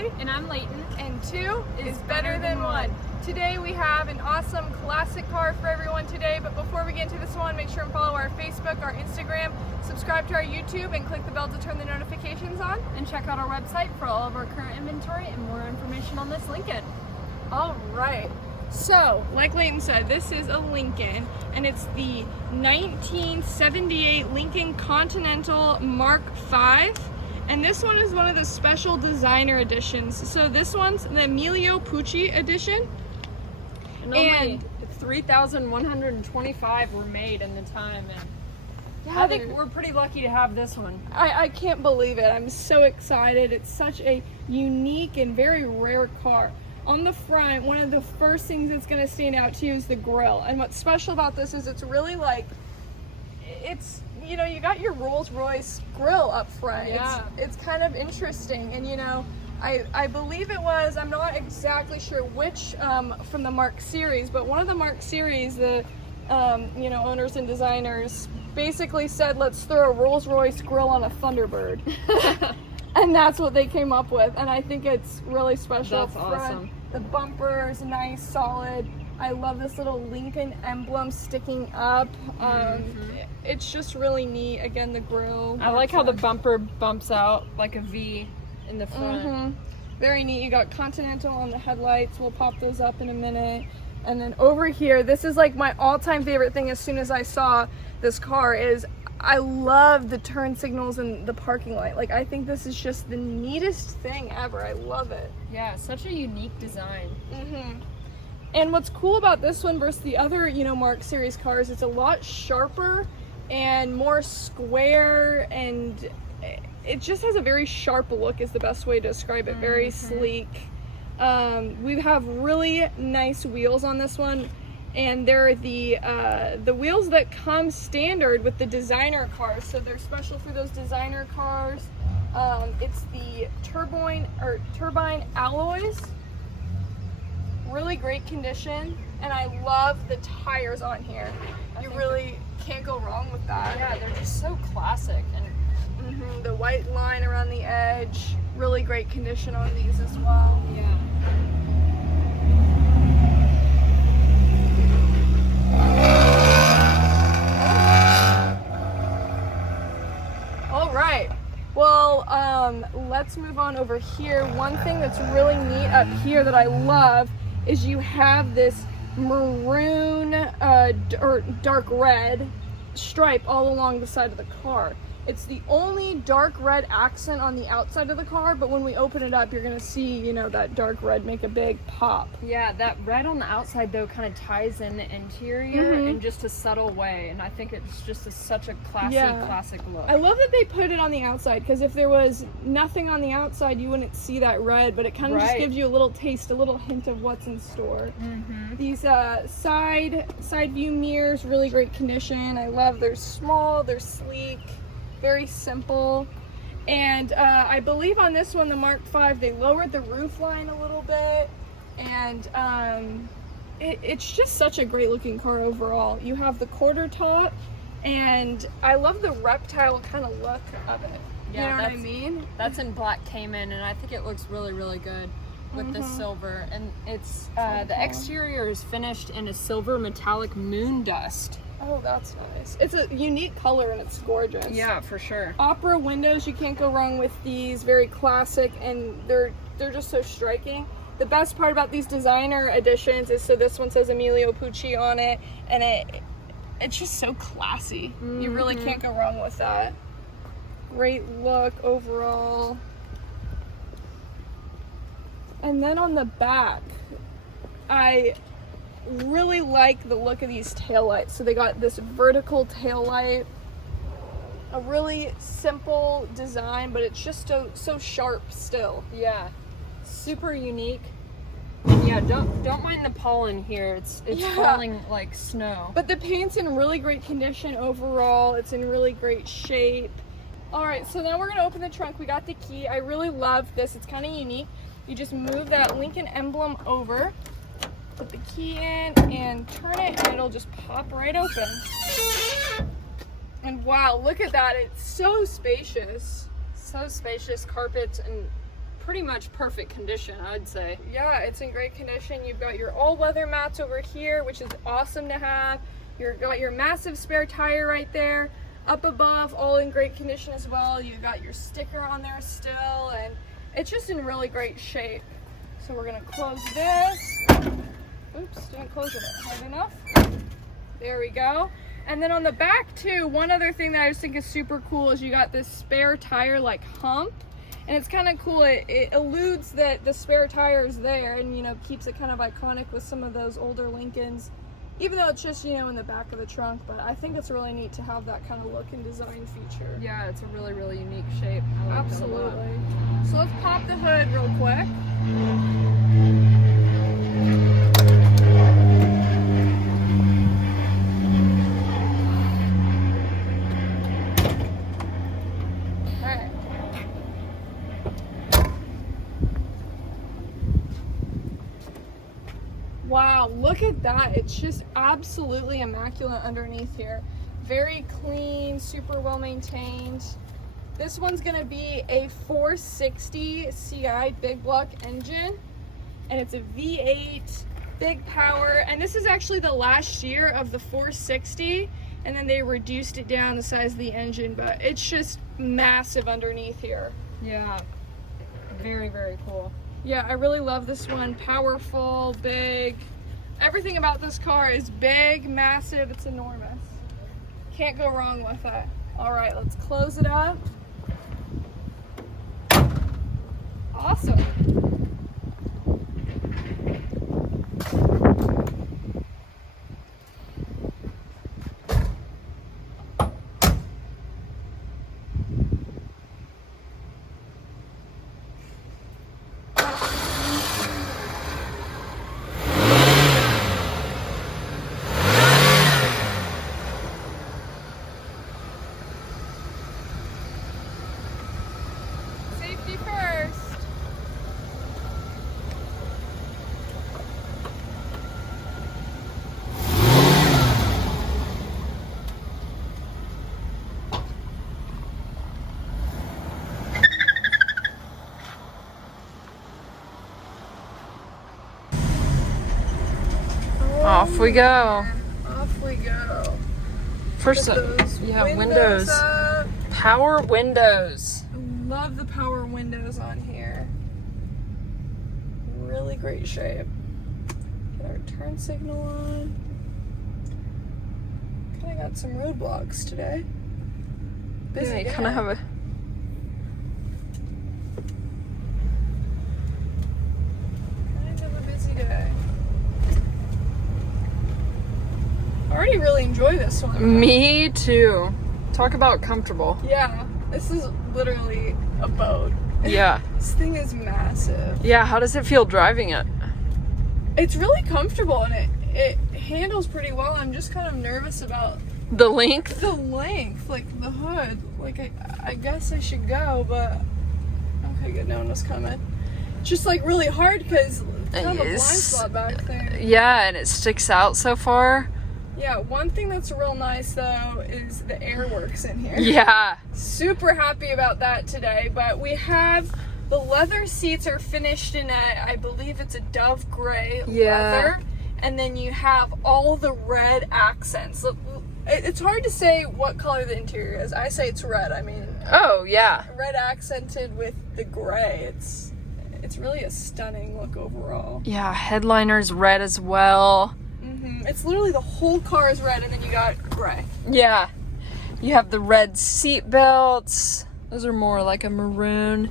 Haley. And I'm Leyton. And 2 is better than 1. Today we have an awesome classic car for everyone today, but before we get into this one, make sure and follow our Facebook, our Instagram, subscribe to our YouTube, and click the bell to turn the notifications on. And check out our website for all of our current inventory and more information on this Lincoln. All right. So, like Leyton said, this is a Lincoln, and it's the 1978 Lincoln Continental Mark V. And this one is one of the special designer editions. So this one's the Emilio Pucci Edition. And only 3,125 were made in the time. And yeah, I think we're pretty lucky to have this one. I can't believe it. I'm so excited. It's such a unique and very rare car. On the front, one of the first things that's going to stand out to you is the grille. And what's special about this is it's really like, it's, you know, you got your Rolls-Royce grille up front. Yeah. It's kind of interesting. And, you know, I believe it was, I'm not exactly sure which from the Mark series, but one of the Mark series, the, you know, owners and designers basically said, let's throw a Rolls-Royce grille on a Thunderbird. And that's what they came up with, and I think it's really special. That's awesome. The bumper is nice, solid. I love this little Lincoln emblem sticking up. It's just really neat. Again, the grille. I like how the bumper bumps out like a V in the front. Very neat. You got Continental on the headlights. We'll pop those up in a minute. And then over here, this is like my all-time favorite thing as soon as I saw this car is I love the turn signals and the parking light. Like, I think this is just the neatest thing ever. I love it. Yeah, such a unique design. And what's cool about this one versus the other, you know, Mark series cars, it's a lot sharper and more square, and it just has a very sharp look is the best way to describe it. Very sleek. We have really nice wheels on this one. And they're the wheels that come standard with the designer cars, so they're special for those designer cars. It's the turbine alloys, really great condition, and I love the tires on here. You really can't go wrong with that. Yeah, they're just so classic, and the white line around the edge, really great condition on these as well. yeah. All right, well, let's move on over here. One thing that's really neat up here that I love is you have this maroon or dark red stripe all along the side of the car. It's the only dark red accent on the outside of the car, but when we open it up, you're gonna see, you know, that dark red make a big pop. Yeah, that red on the outside though kind of ties in the interior in just a subtle way, and I think it's just such a classy, classic look. I love that they put it on the outside, because if there was nothing on the outside, you wouldn't see that red, but it kind of just gives you a little taste, a little hint of what's in store. These side view mirrors, really great condition. I love they're small, they're sleek. Very simple. And I believe on this one, the Mark V, they lowered the roof line a little bit, and it's just such a great looking car overall. You have the quarter top, and I love the reptile kind of look of it. Yeah, you know what I mean? That's in Black Cayman, and I think it looks really, really good with the silver. And it's the exterior is finished in a silver metallic moondust. Oh, that's nice. It's a unique color and it's gorgeous. Yeah, for sure. Opera windows, you can't go wrong with these. Very classic, and they're just so striking. The best part about these designer editions is, so this one says Emilio Pucci on it, and it's just so classy. You really can't go wrong with that. Great look overall. And then on the back, I really like the look of these taillights. So they got this vertical taillight, a really simple design, but it's just so sharp still. Yeah, super unique. And yeah, don't mind the pollen here. It's falling like snow. But the paint's in really great condition overall. It's in really great shape. All right, so now we're gonna open the trunk. We got the key. I really love this. It's kind of unique. You just move that Lincoln emblem over, put the key in, and turn it, and it'll just pop right open. And wow, look at that. It's so spacious. So spacious, carpets and pretty much perfect condition, I'd say. Yeah, it's in great condition. You've got your all-weather mats over here, which is awesome to have. You've got your massive spare tire right there. Up above, all in great condition as well. You've got your sticker on there still, and it's just in really great shape. So we're gonna close this. Oops, didn't close it hard enough. There we go. And then on the back too, one other thing that I just think is super cool is you got this spare tire like hump. And it's kind of cool, it eludes that the spare tire is there and, you know, keeps it kind of iconic with some of those older Lincolns. Even though it's just, you know, in the back of the trunk, but I think it's really neat to have that kind of look and design feature. Yeah, it's a really, really unique shape. I like Absolutely. that a lot. So let's pop the hood real quick. Alright. Wow, look at that. It's just absolutely immaculate underneath here. Very clean, super well maintained. This one's gonna be a 460 CI big block engine, and it's a V8, big power. And this is actually the last year of the 460, and then they reduced it down the size of the engine, but it's just massive underneath here. Yeah, very, very cool. Yeah, I really love this one. Powerful, big. Everything about this car is big, massive, it's enormous. Can't go wrong with it. All right, let's close it up. Awesome. Safety first. Off we go. Off we go. First, Put those yeah, windows. up. Power windows. Love the power windows on here. Really great shape. Get our turn signal on. Kind of got some roadblocks today. Busy Yeah, you day. kind of have a. Kind of a busy day. I already really enjoy this one. Me too. Talk about comfortable. Yeah, this is literally a boat. Yeah. This thing is massive. Yeah, how does it feel driving it? It's really comfortable and it handles pretty well. I'm just kind of nervous about The length? the length, like the hood. Like I guess I should go, but okay, good. No one was coming. It's just like really hard because kind of a blind spot back there. Yeah, and it sticks out so far. Yeah, one thing that's real nice though is the air works in here. Yeah. Super happy about that today, but we have the leather seats are finished in a, I believe it's a dove gray leather, and then you have all the red accents. Look, it's hard to say what color the interior is. I say it's red. I mean, Oh, yeah. red accented with the gray. It's really a stunning look overall. Yeah, headliner's red as well. It's literally the whole car is red, and then you got gray. Yeah. You have the red seat belts. Those are more like a maroon.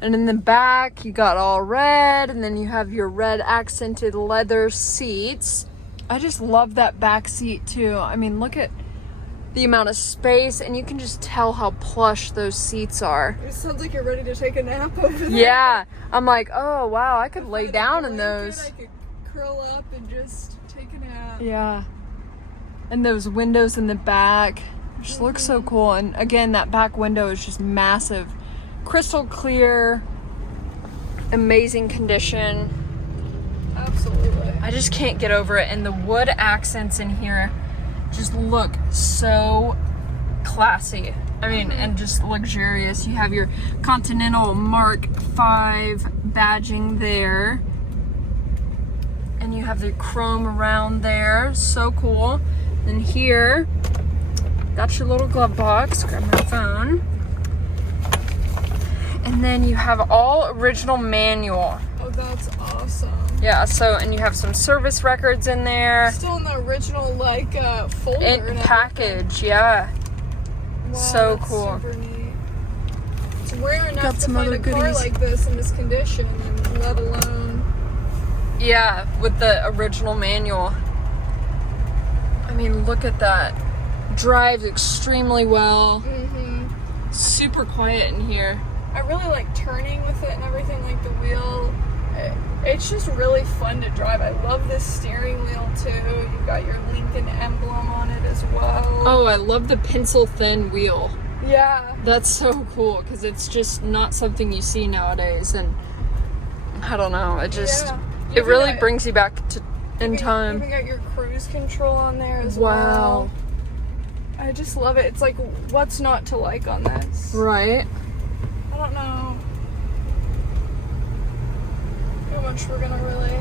And in the back, you got all red, and then you have your red accented leather seats. I just love that back seat too. I mean, look at the amount of space, and you can just tell how plush those seats are. It sounds like you're ready to take a nap over there. Yeah. I'm like, oh wow, I could lay With a down in blanket, those. I could curl up and just take a nap. Yeah. And those windows in the back just look so cool. And again, that back window is just massive. Crystal clear, amazing condition. Absolutely. I just can't get over it. And the wood accents in here just look so classy. I mean, and just luxurious. You have your Continental Mark V badging there. And you have the chrome around there. So cool. And here, that's your little glove box. Grab my phone. And then you have all original manual. Oh, that's awesome. Yeah, so, and you have some service records in there. Still in the original, like, folder and package, yeah. Wow, so that's cool. Super neat. It's rare enough Got to some find other a car goodies. like this in this condition, and let alone. Yeah, with the original manual. I mean, look at that. Drives extremely well. Mm-hmm. Super quiet in here. I really like turning with it and everything, like the wheel. It's just really fun to drive. I love this steering wheel too. You've got your Lincoln emblem on it as well. Oh, I love the pencil thin wheel. Yeah. That's so cool because it's just not something you see nowadays, and I don't know. It just it really brings you back to in time. You even got your cruise control on there as Wow. well. I just love it. It's like, what's not to like on this? Right. I don't know how much we're gonna really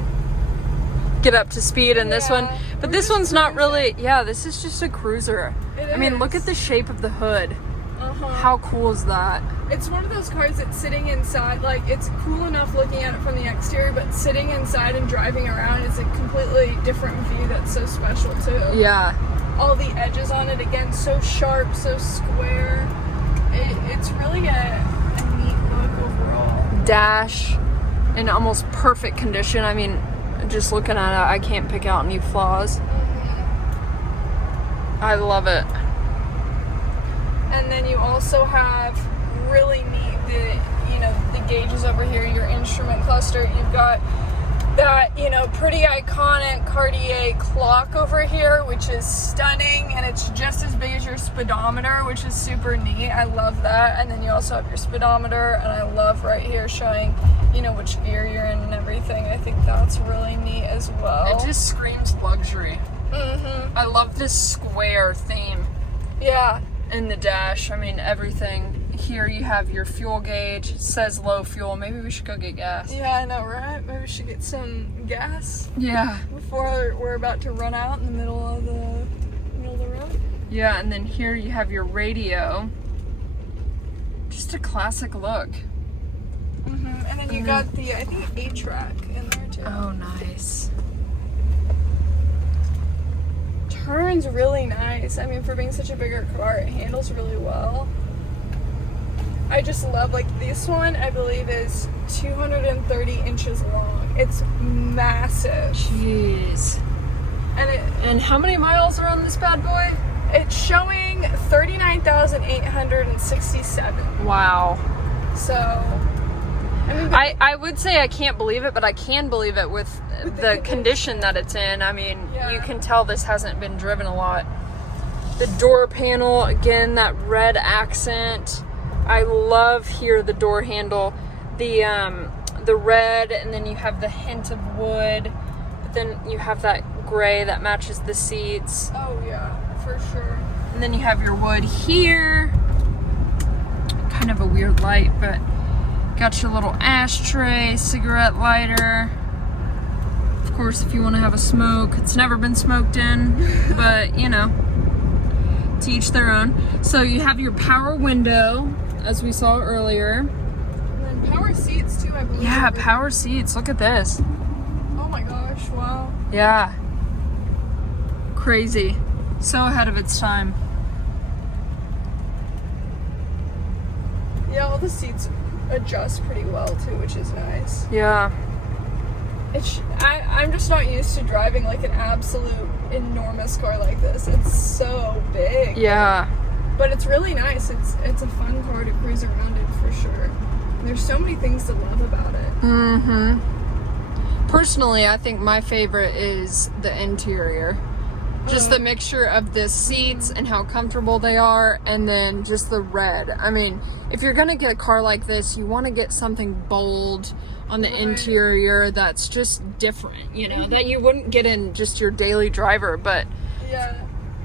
get up to speed in this one, but we're this just one's not cruising. really. Yeah, this is just a cruiser. I mean, look at the shape of the hood. How cool is that? It's one of those cars that's sitting inside, like, it's cool enough looking at it from the exterior, but sitting inside and driving around is a completely different view that's so special too. Yeah. All the edges on it, again, so sharp, so square. It's really a neat look overall. Dash in almost perfect condition. I mean, just looking at it, I can't pick out any flaws. I love it. And then you also have really neat the gauges over here, your instrument cluster. You've got that, pretty iconic Cartier clock over here, which is stunning, and it's just as big as your speedometer, which is super neat. I love that. And then you also have your speedometer, and I love right here showing, which gear you're in and everything. I think that's really neat as well. It just screams luxury. Mm-hmm. I love this square theme. Yeah. In the dash, I mean, everything. Here you have your fuel gauge. It says low fuel. Maybe we should go get gas. Yeah, I know, right? Maybe we should get some gas. Yeah. Before we're about to run out in the middle of the road. Yeah, and then here you have your radio. Just a classic look. Mm-hmm. And then you got the, I think, 8-track in there too. Oh, nice. Turns really nice. I mean, for being such a bigger car, it handles really well. I just love, like, this one, I believe, is 230 inches long. It's massive. Jeez. And how many miles are on this bad boy? It's showing 39,867. Wow. So, I mean, I would say I can't believe it, but I can believe it with the condition that it's in. I mean, you can tell this hasn't been driven a lot. The door panel, again, that red accent. I love here the door handle, the red, and then you have the hint of wood, but then you have that gray that matches the seats. Oh yeah, for sure. And then you have your wood here. Kind of a weird light, but got your little ashtray, cigarette lighter. Of course, if you want to have a smoke, it's never been smoked in, but to each their own. So you have your power window, as we saw earlier. And then power seats too, I believe. Yeah, power seats. Look at this. Oh my gosh, wow. Yeah. Crazy. So ahead of its time. Yeah, all the seats adjust pretty well too, which is nice. Yeah. I'm just not used to driving like an absolute enormous car like this. It's so big. Yeah. But it's really nice. It's a fun car to cruise around in for sure. There's so many things to love about it. Mm-hmm. Personally, I think my favorite is the interior. Just the mixture of the seats and how comfortable they are, and then just the red. I mean, if you're gonna get a car like this, you want to get something bold on the interior that's just different, that you wouldn't get in just your daily driver. But yeah,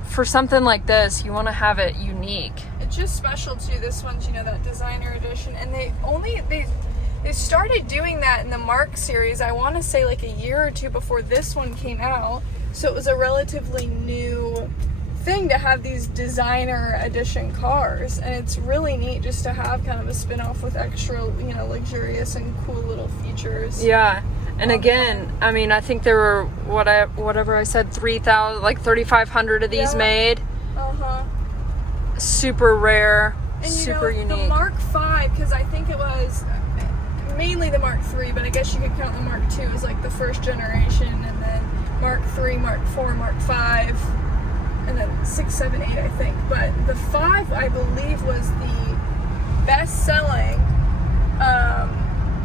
for something like this, you want to have it unique. it just special too. This one's, you know, that designer edition, and they started doing that in the Mark series, I want to say like a year or two before this one came out. So it was a relatively new thing to have these designer edition cars, and it's really neat just to have kind of a spin-off with extra, you know, luxurious and cool little features. Yeah. And again, I mean, I think there were whatever I said, 3,000, like 3,500 of these made. Super rare, and super unique. The Mark V, because I think it was mainly the Mark III, but I guess you could count the Mark II as like the first generation, and then Mark III, Mark IV, Mark V, and then 6, 7, 8, I think. But the 5, I believe, was the best-selling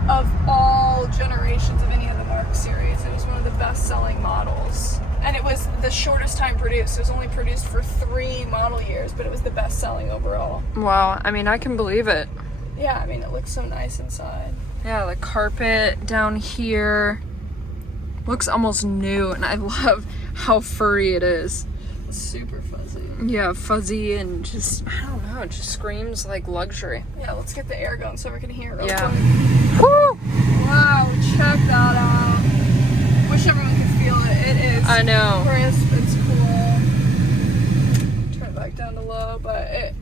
of all generations of any of the Mark series. It was one of the best-selling models. And it was the shortest time produced. It was only produced for 3 model years, but it was the best-selling overall. Wow, I mean, I can believe it. Yeah, I mean, it looks so nice inside. Yeah, the carpet down here looks almost new, and I love how furry it is. It's super fuzzy. Yeah, fuzzy and just, I don't know, it just screams like luxury. Yeah, let's get the air going so we can hear it real quick. Woo! Wow, check that out. Wish everyone could feel it. It is I know. crisp, it's cool. Turn it back down to low, but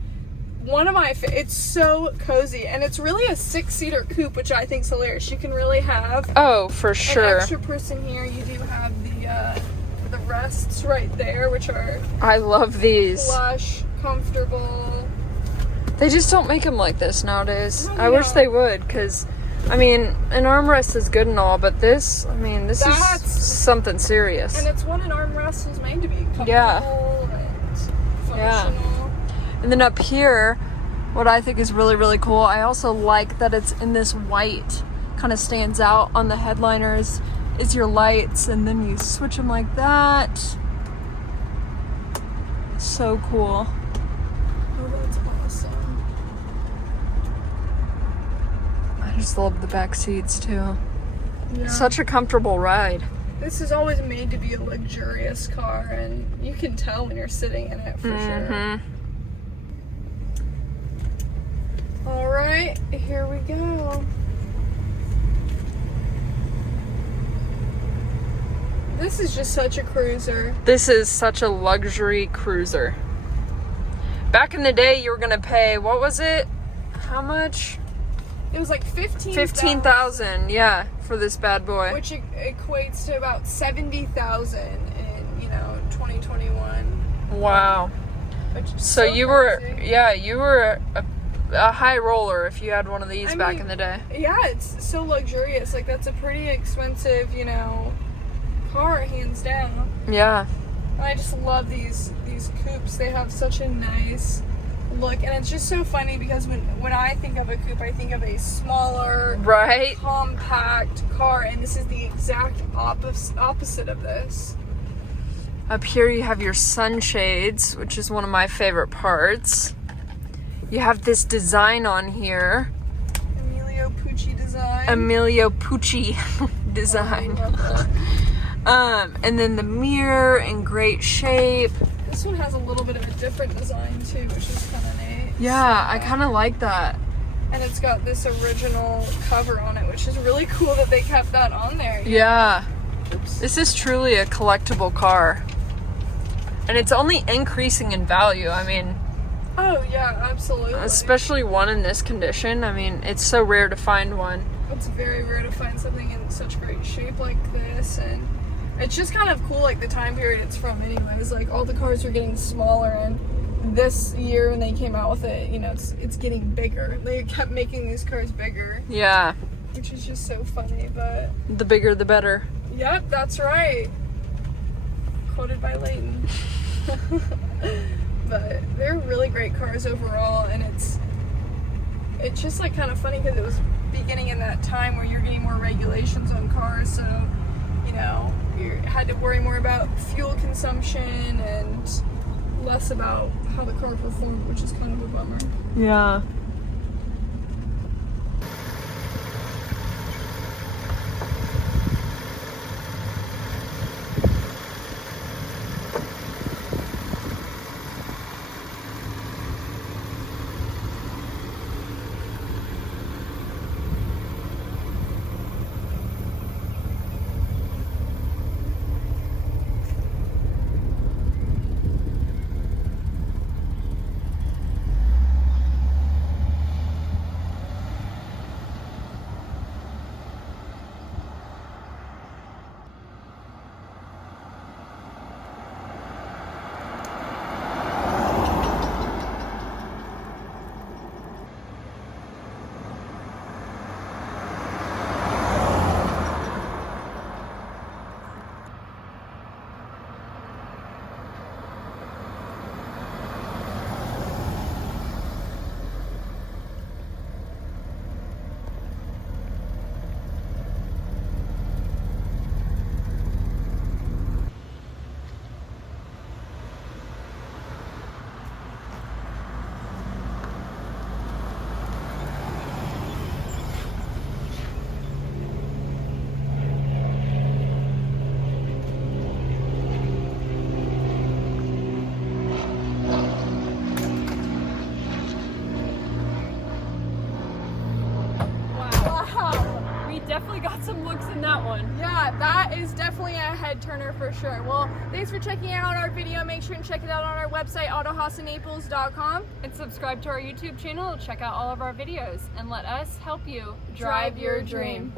it's so cozy, and it's really a 6-seater coupe, which I think is hilarious. You can really have for sure an extra person here. You do have the rests right there, which are I love these. plush, comfortable. They just don't make them like this nowadays. No, I wish they would, because I mean, an armrest is good and all, but this, I mean, this is something serious. And it's what an armrest was made to be. Comfortable and functional. Yeah. And then up here, what I think is really, really cool, I also like that it's in this white, kind of stands out on the headliners, is your lights, and then you switch them like that. So cool. Oh, that's awesome. I just love the back seats too. Yeah. Such a comfortable ride. This is always made to be a luxurious car, and you can tell when you're sitting in it for sure. All right, here we go. This is just such a cruiser. This is such a luxury cruiser. Back in the day, you were gonna pay, what was it? How much? It was like $15,000, yeah, for this bad boy. Which equates to about $70,000 in, 2021. Wow. So you were, you were a high roller if you had one of these back in the day. Yeah, it's so luxurious. Like, that's a pretty expensive, car, hands down. Yeah. And I just love these coupes. They have such a nice look, and it's just so funny because when I think of a coupe, I think of a smaller, compact car, and this is the exact opposite of this. Up here you have your sunshades, which is one of my favorite parts. You have this design on here. Emilio Pucci design. Emilio Pucci design. Oh, I love that. And then the mirror in great shape. This one has a little bit of a different design too, which is kind of neat. Yeah, I kind of like that. And it's got this original cover on it, which is really cool that they kept that on there. Yeah. Oops. This is truly a collectible car. And it's only increasing in value. I mean... Oh, yeah, absolutely. Especially one in this condition. I mean, it's so rare to find one. It's very rare to find something in such great shape like this, and it's just kind of cool, like, the time period it's from anyways. Like, all the cars are getting smaller, and this year when they came out with it, it's getting bigger. They kept making these cars bigger. Yeah. Which is just so funny, but... The bigger, the better. Yep, that's right. Quoted by Leyton. But they're really great cars overall, and it's just like kind of funny because it was beginning in that time where you're getting more regulations on cars, so you had to worry more about fuel consumption and less about how the car performed, which is kind of a bummer. Yeah. some looks in that one. Yeah, that is definitely a head turner for sure. Well, thanks for checking out our video. Make sure and check it out on our website, autohausofnaples.com. And subscribe to our YouTube channel to check out all of our videos and let us help you Drive your dream.